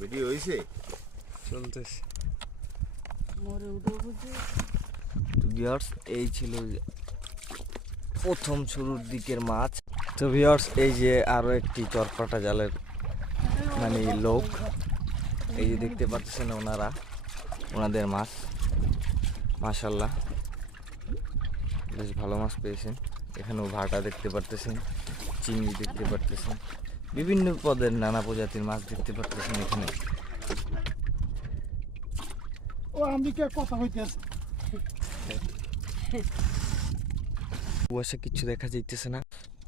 Video হইছে চলতেছে। তো ভিউয়ার্স এই ছিল প্রথম শুরুর দিকের মাছ। তো ভিউয়ার্স এই যে আরো একটি চরপাটা জালের মানে লোক, এই যে দেখতে পাচ্ছেন ওনাদের মাছ মাশাআল্লাহ বেশ ভালো মাছ পেয়েছেন। এখানেও ভাটা দেখতে পারতেছেন, চিংড়ি দেখতে পারতেছেন, বিভিন্ন পদের নানা প্রজাতির মাছ দেখতে পারতেছেন এখানে। কুয়াশা কিচ্ছু দেখা যাইতেছে না।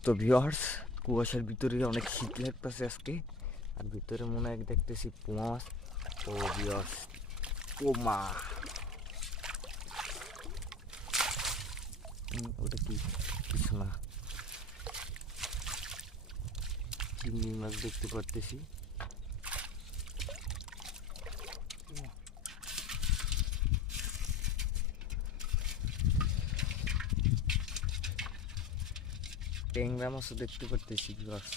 তো ভিউয়ার্স কুয়াশার ভিতরে অনেক শীত লাগতেছে আজকে, আর ভিতরে মনে হয় দেখতেছি পোমা মাছ। ও ভিউয়ার্স পোমা, ওটা কি কিছু না, চিংড়ি মাছ দেখতে পারতেছি। ট্যাংরা মাছও দেখতে পারতেছি ভিউয়ার্স।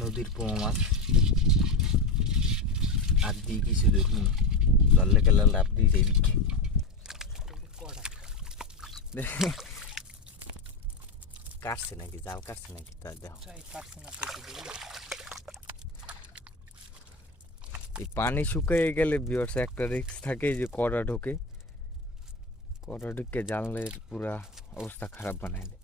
নদীর পোমা মাছ আর দিয়ে কিছু দেখুন, ধরলে গেলে লাভ দিয়ে যাই দিকে। কাটছে নাকি, জাল কাটছে নাকি তা দেখো। এই পানি শুকিয়ে গেলে ভিউয়ার্স একটা রিস্ক থাকে যে কড়া ঢোকে, কড়া ঢুকে জালের পুরা অবস্থা খারাপ বানায় দেয়।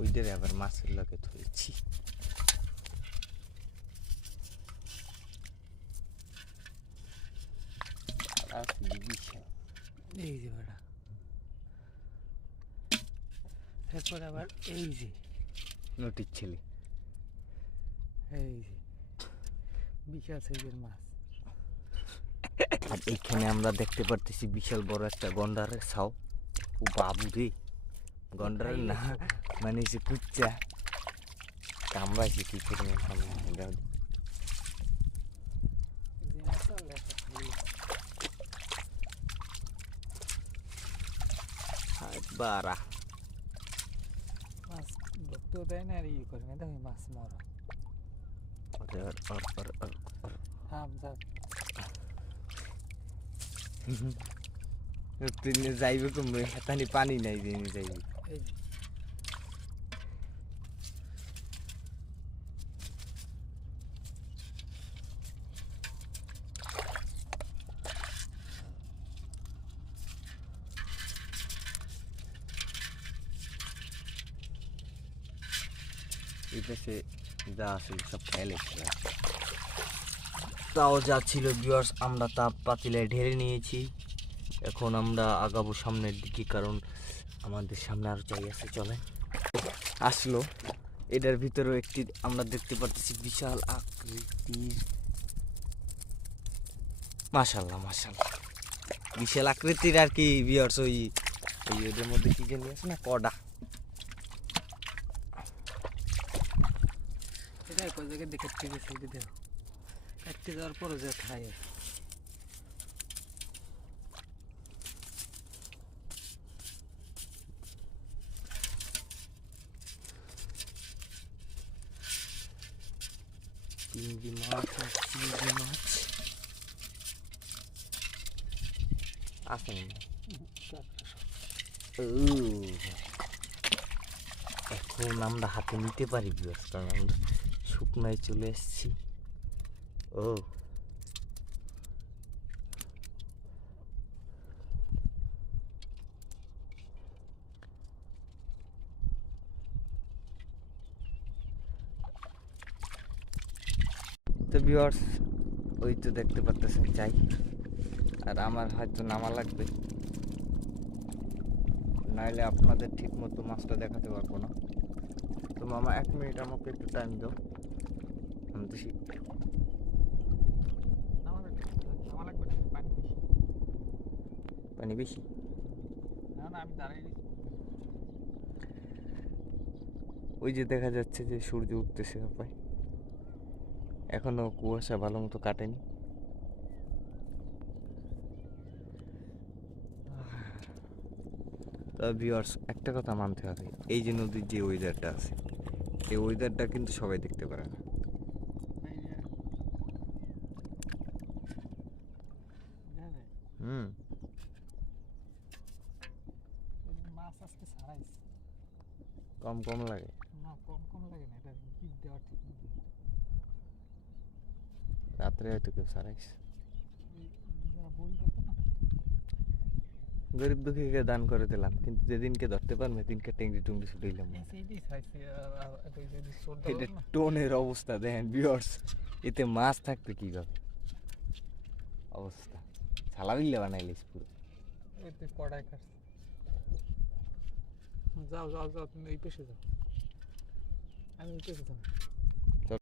ওইদের আবার মাছের লগে ধরেছি। এই যে বেটা, এরপর আবার এই যে নটির ছেলে, এই যে বিশাল সাইজের মাছ। আর এইখানে আমরা দেখতে পারতেছি বিশাল বড় একটা গন্ডারের ছাও। ও বাবু রে, গন্ডারের না মানে সে কুচ্চা কামড়াইছে কি পরিমাণ কামড়া। বারা মাছ ধরতেও দেয় না আর ইয়ে করে না, দেখো মাছ মরা। যাইবে কমবে, হেতানি পানি নাই দিনে যাইবে। এই পাশে যা আসলে সব খেয়ালে তাও যা ছিল ভিউয়ার্স আমরা তা পাতিলে ঢেলে নিয়েছি। এখন আমরা আগাবো সামনের দিকে, কারণ আমাদের সামনে আরো চাই আছে। চলে আসলো, এটার ভিতরেও একটি আমরা দেখতে পাচ্ছি বিশাল আকৃতির, মাশাআল্লাহ মাশাআল্লাহ বিশাল আকৃতির আর কি ভিউয়ার্স। ওই ওদের মধ্যে কি জানি আছে না, কডা। এটা কোন জায়গায় দেখে গেছে, দেখো কাটতে যাওয়ার পরে যে খায়। চিংড়ি মাছ আর চিংড়ি মাছ আছে। এখন আমরা হাতে নিতে পারি ভিউয়ার্স, কারণ আমরা শুকনায় চলে এসেছি। ও তো ভিউয়ার্স ওই তো দেখতে পারতেছেন চাই, আর আমার হয়তো নামা লাগবে, নাইলে আপনাদের ঠিক মতো মাছটা দেখাতে পারবো না। তো মামা 1 মিনিট আমাকে একটু টাইম দাও, আমি তো পানি বেশি? না না, আমি দাঁড়াই ওই যে দেখা যাচ্ছে যে সূর্য উঠতেছে আপায়, এখনো কুয়াশা ভালো মতো কাটেনি। তবে ভিউয়ার্স একটা কথা মানতে হবে, এই যে নদীর যে ওয়েদারটা আছে, এই ওয়েদারটা কিন্তু সবাই দেখতে পারে না। হুম। মাছ আজকে ছাড়াইস কম কম লাগে। না, কম কম লাগে না, এটা গিট দেওয়া ঠিক না। রাত্রে হয়তো কেউ সারাইস। ওই যারা বই করতো না, গরিব দুঃখীকে দান করে দিলাম, কিন্তু যেদিনকে ধরতে পারবে সেদিনকে টেংরি টুংরি ছুটাইলাম। সেইটাই ছাড়াইছি। আর ওই যে শ্রদ্ধা এটা না, টোনের অবস্থা দেখেন ভিউয়ার্স, এতে মাছ থাকতো কিভাবে অবস্থা, ছালাবিল্লা বানাইলিস পুরো। ওই তুই কড়াই খাস। যাও যাও যাও, তুমি এই পেশে যাও, আমি ওই পেশে যাবো।